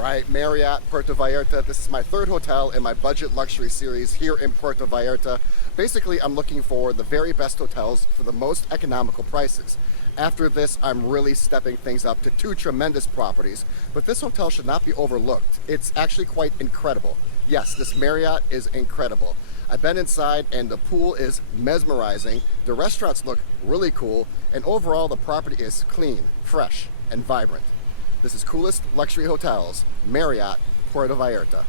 All right, Marriott, Puerto Vallarta. This is my third hotel in my budget luxury series here in Puerto Vallarta. Basically, I'm looking for the very best hotels for the most economical prices. After this, I'm really stepping things up to two tremendous properties, but this hotel should not be overlooked. It's actually quite incredible. Yes, this Marriott is incredible. I've been inside and the pool is mesmerizing. The restaurants look really cool, and overall the property is clean, fresh, and vibrant. This is Coolist Luxury Hotels, Marriott, Puerto Vallarta.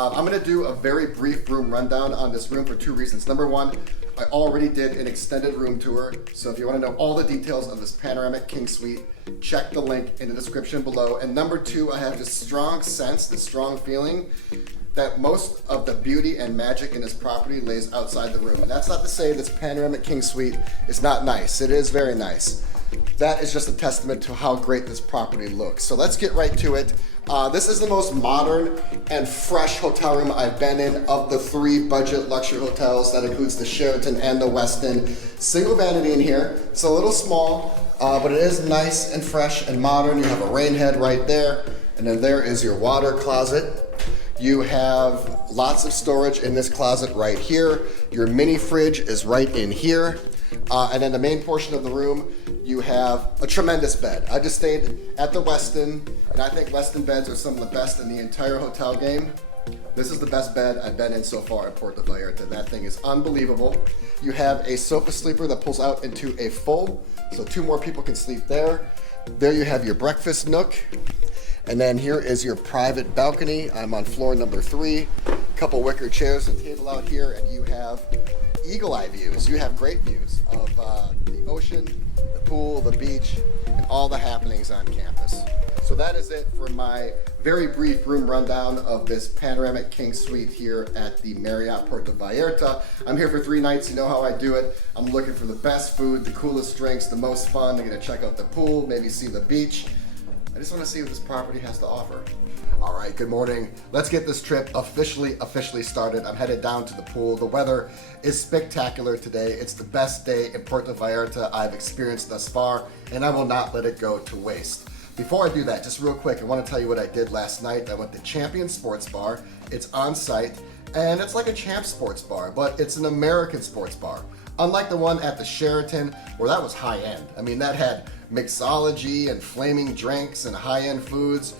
I'm going to do a very brief room rundown on this room for two reasons. Number one, I already did an extended room tour, so if you want to know all the details of this Panoramic King Suite, check the link in the description below. And number two, I have this strong sense, this strong feeling that most of the beauty and magic in this property lays outside the room. And that's not to say this Panoramic King Suite is not nice. It is very nice. That is just a testament to how great this property looks. So let's get right to it. This is the most modern and fresh hotel room I've been in of the three budget luxury hotels. That includes the Sheraton and the Westin. Single vanity in here. It's a little small, but it is nice and fresh and modern. You have a rain head right there, and then there is your water closet. You have lots of storage in this closet right here. Your mini fridge is right in here. And then the main portion of the room, you have a tremendous bed. I just stayed at the Westin, and I think Westin beds are some of the best in the entire hotel game. This is the best bed I've been in so far at Puerto Vallarta. That thing is unbelievable. You have a sofa sleeper that pulls out into a full, so two more people can sleep there. There you have your breakfast nook. And then here is your private balcony. I'm on floor number 3. Couple wicker chairs, a table out here, and you have eagle eye views. You have great views of the ocean, the pool, the beach, and all the happenings on campus. So that is it for my very brief room rundown of this Panoramic King Suite here at the Marriott Puerto Vallarta. I'm here for 3 nights. You know how I do it. I'm looking for the best food, the coolest drinks, the most fun. I'm gonna check out the pool, maybe see the beach. I just want to see what this property has to offer. All right, good morning. Let's get this trip officially started. I'm headed down to the pool. The weather is spectacular today. It's the best day in Puerto Vallarta I've experienced thus far, and I will not let it go to waste. Before I do that, just real quick, I want to tell you what I did last night. I went to Champion Sports Bar. It's on site, and it's like a Champ Sports Bar, but it's an American sports bar. Unlike the one at the Sheraton, where that was high-end. I mean, that had mixology and flaming drinks and high-end foods.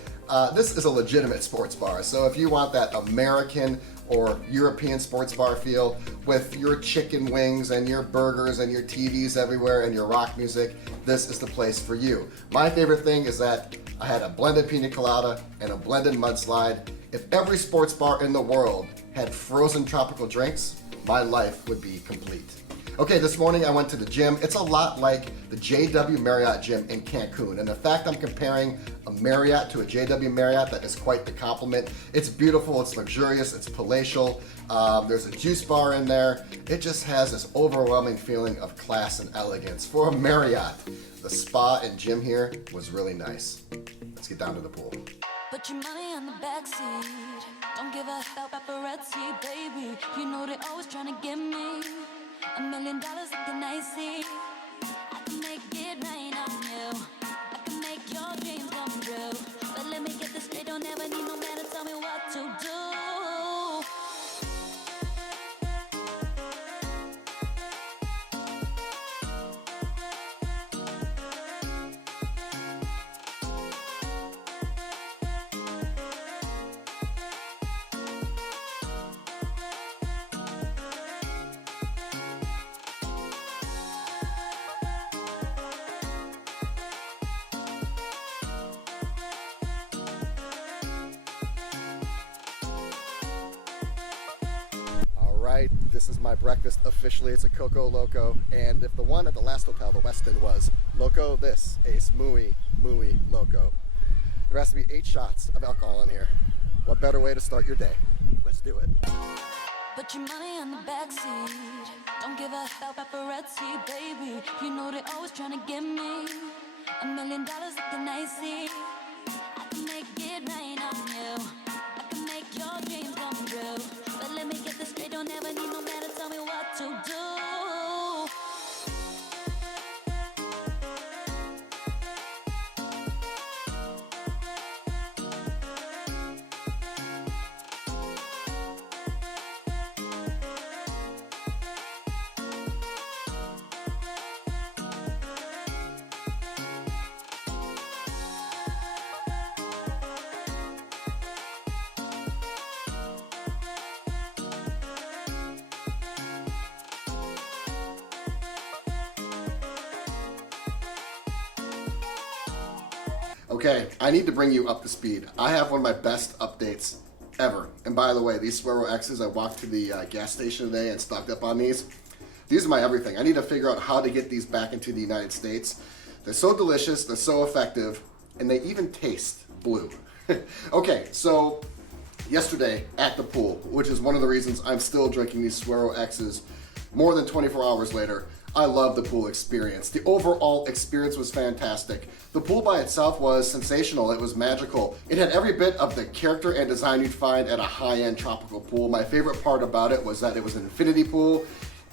This is a legitimate sports bar, so if you want that American or European sports bar feel with your chicken wings and your burgers and your TVs everywhere and your rock music, this is the place for you. My favorite thing is that I had a blended pina colada and a blended mudslide. If every sports bar in the world had frozen tropical drinks, my life would be complete. Okay, this morning I went to the gym. It's a lot like the JW Marriott gym in Cancun. And the fact I'm comparing a Marriott to a JW Marriott, that is quite the compliment. It's beautiful, it's luxurious, it's palatial. There's a juice bar in there. It just has this overwhelming feeling of class and elegance. For a Marriott, the spa and gym here was really nice. Let's get down to the pool. Put your money on the backseat. Don't give a hell paparazzi, baby. You know they always trying to get me. $1 million looking icy. I can make it rain on you. I can make your dreams come true. But let me get this straight, don't ever need no man to tell me what to do. This is my breakfast officially. It's a Coco Loco, and if the one at the last hotel, the Westin, was Loco, this is muy Loco. There has to be 8 shots of alcohol in here. What better way to start your day? Let's do it. Put your money on the backseat. Don't give a hell, paparazzi, baby. You know they always trying to get me. $1 million looking icy. I can make it rain on you. I can make your dreams come true. But let me get this straight, don't ever need no man to tell me what to do. Okay, I need to bring you up to speed. I have one of my best updates ever. And by the way, these Swero X's, I walked to the gas station today and stocked up on these. These are my everything. I need to figure out how to get these back into the United States. They're so delicious, they're so effective, and they even taste blue. Okay, so yesterday at the pool, which is one of the reasons I'm still drinking these Swero X's more than 24 hours later, I love the pool experience. The overall experience was fantastic. The pool by itself was sensational. It was magical. It had every bit of the character and design you'd find at a high-end tropical pool. My favorite part about it was that it was an infinity pool.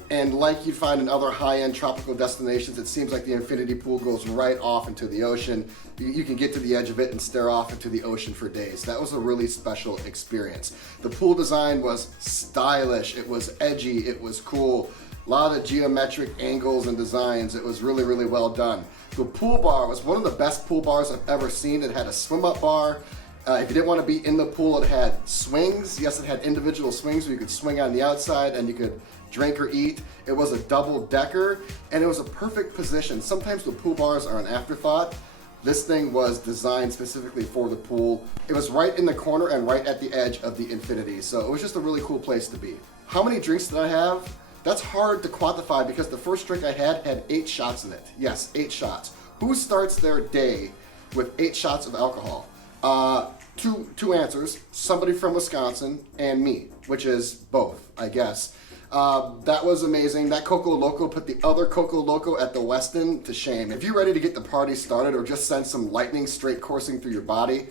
And like you'd find in other high-end tropical destinations, it seems like the infinity pool goes right off into the ocean. You can get to the edge of it and stare off into the ocean for days. That was a really special experience. The pool design was stylish. It was edgy. It was cool. A lot of geometric angles and designs. It was really, really well done. The pool bar was one of the best pool bars I've ever seen. It had a swim-up bar. If you didn't want to be in the pool, it had swings. Yes, it had individual swings where you could swing on the outside and you could drink or eat. It was a double decker and it was a perfect position. Sometimes the pool bars are an afterthought. This thing was designed specifically for the pool. It was right in the corner and right at the edge of the infinity. So it was just a really cool place to be. How many drinks did I have? That's hard to quantify because the first drink I had 8 shots in it. Yes, 8 shots. Who starts their day with 8 shots of alcohol? Two answers. Somebody from Wisconsin and me, which is both, I guess. That was amazing. That Coco Loco put the other Coco Loco at the Westin to shame. If you're ready to get the party started or just send some lightning straight coursing through your body,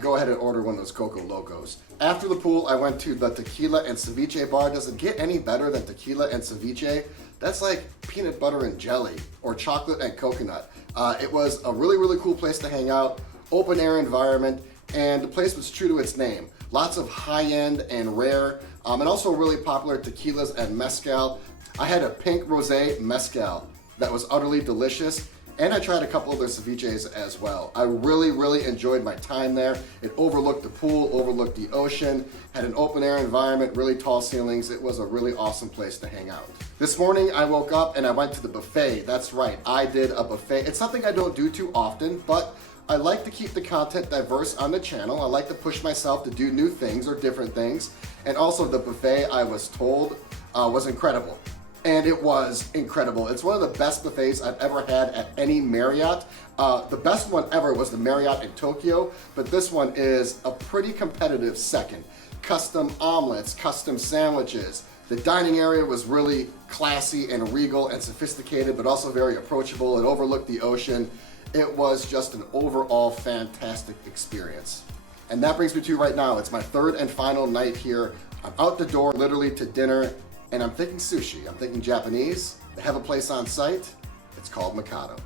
go ahead and order one of those Coco Locos. After the pool, I went to the tequila and ceviche bar. Does it get any better than tequila and ceviche? That's like peanut butter and jelly or chocolate and coconut. It was a really, really cool place to hang out, open air environment, and the place was true to its name. Lots of high-end and rare, and also really popular tequilas and mezcal. I had a pink rosé mezcal that was utterly delicious. And I tried a couple of their ceviches as well. I really, really enjoyed my time there. It overlooked the pool, overlooked the ocean, had an open air environment, really tall ceilings. It was a really awesome place to hang out. This morning I woke up and I went to the buffet. That's right, I did a buffet. It's something I don't do too often, but I like to keep the content diverse on the channel. I like to push myself to do new things or different things. And also the buffet, I was told, was incredible. And it was incredible. It's one of the best buffets I've ever had at any Marriott. The best one ever was the Marriott in Tokyo, but this one is a pretty competitive second. Custom omelets, custom sandwiches. The dining area was really classy and regal and sophisticated, but also very approachable. It overlooked the ocean. It was just an overall fantastic experience. And that brings me to right now. It's my third and final night here. I'm out the door literally to dinner. And I'm thinking sushi, I'm thinking Japanese. They have a place on site, it's called Mikado.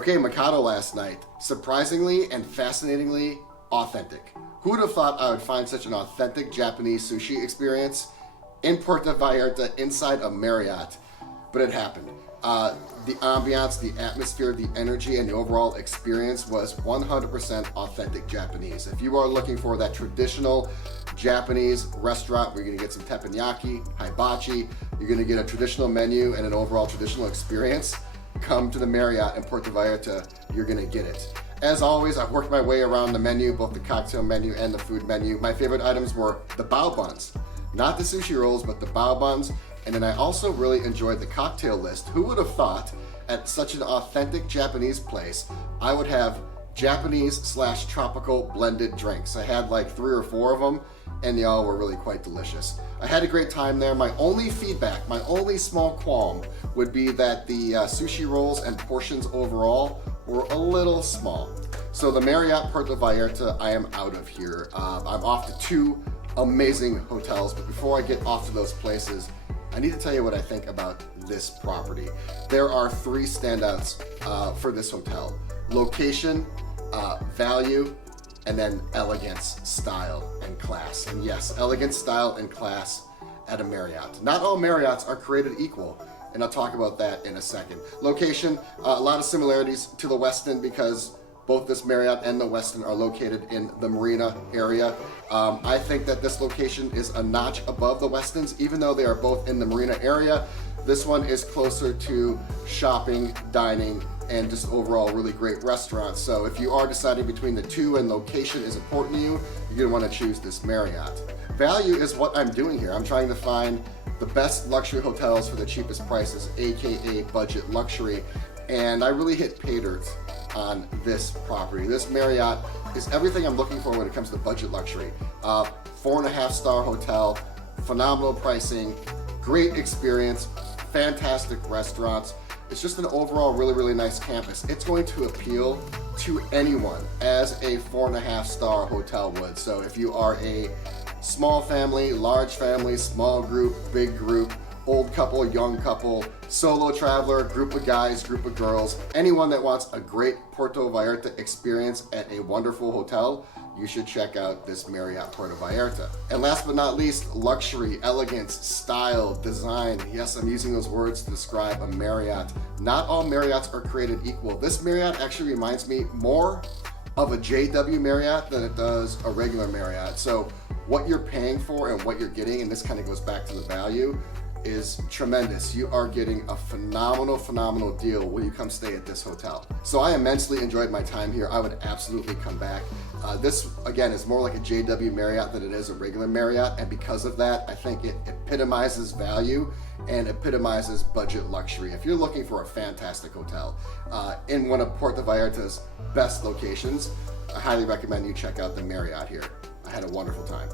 Okay, Mikado last night. Surprisingly and fascinatingly authentic. Who would have thought I would find such an authentic Japanese sushi experience in Puerto Vallarta inside a Marriott? But it happened. The ambiance, the atmosphere, the energy, and the overall experience was 100% authentic Japanese. If you are looking for that traditional Japanese restaurant where you're gonna get some teppanyaki, hibachi, you're gonna get a traditional menu and an overall traditional experience, come to the Marriott in Puerto Vallarta, you're gonna get it. As always, I've worked my way around the menu, both the cocktail menu and the food menu. My favorite items were the bao buns. Not the sushi rolls, but the bao buns. And then I also really enjoyed the cocktail list. Who would have thought at such an authentic Japanese place, I would have Japanese/tropical blended drinks. I had like 3 or 4 of them, and they all were really quite delicious. I had a great time there. My only feedback, my only small qualm would be that the sushi rolls and portions overall were a little small. So the Marriott Puerto Vallarta, I am out of here. I'm off to 2 amazing hotels, but before I get off to those places, I need to tell you what I think about this property. There are 3 standouts for this hotel. Location, value, and then elegance, style, and class. And yes, elegance, style, and class at a Marriott. Not all Marriotts are created equal, and I'll talk about that in a second. Location, a lot of similarities to the Westin because both this Marriott and the Westin are located in the Marina area. I think that this location is a notch above the Westins, even though they are both in the Marina area. This one is closer to shopping, dining, and just overall really great restaurants. So if you are deciding between the 2 and location is important to you, you're gonna wanna choose this Marriott. Value is what I'm doing here. I'm trying to find the best luxury hotels for the cheapest prices, AKA budget luxury. And I really hit pay dirt on this property. This Marriott is everything I'm looking for when it comes to budget luxury. 4.5-star hotel, phenomenal pricing, great experience, fantastic restaurants. It's just an overall really, really nice campus. It's going to appeal to anyone as a 4.5-star hotel would. So if you are a small family, large family, small group, big group, old couple, young couple, solo traveler, group of guys, group of girls, anyone that wants a great Puerto Vallarta experience at a wonderful hotel, you should check out this Marriott Puerto Vallarta. And last but not least, luxury, elegance, style, design. Yes, I'm using those words to describe a Marriott. Not all Marriotts are created equal. This Marriott actually reminds me more of a JW Marriott than it does a regular Marriott. So what you're paying for and what you're getting, and this kind of goes back to the value, is tremendous. You are getting a phenomenal deal when you come stay at this hotel. So I immensely enjoyed my time here. I would absolutely come back. This, again, is more like a JW Marriott than it is a regular Marriott, and because of that, I think it epitomizes value and epitomizes budget luxury. If you're looking for a fantastic hotel in one of Puerto Vallarta's best locations, I highly recommend you check out the Marriott here. I had a wonderful time.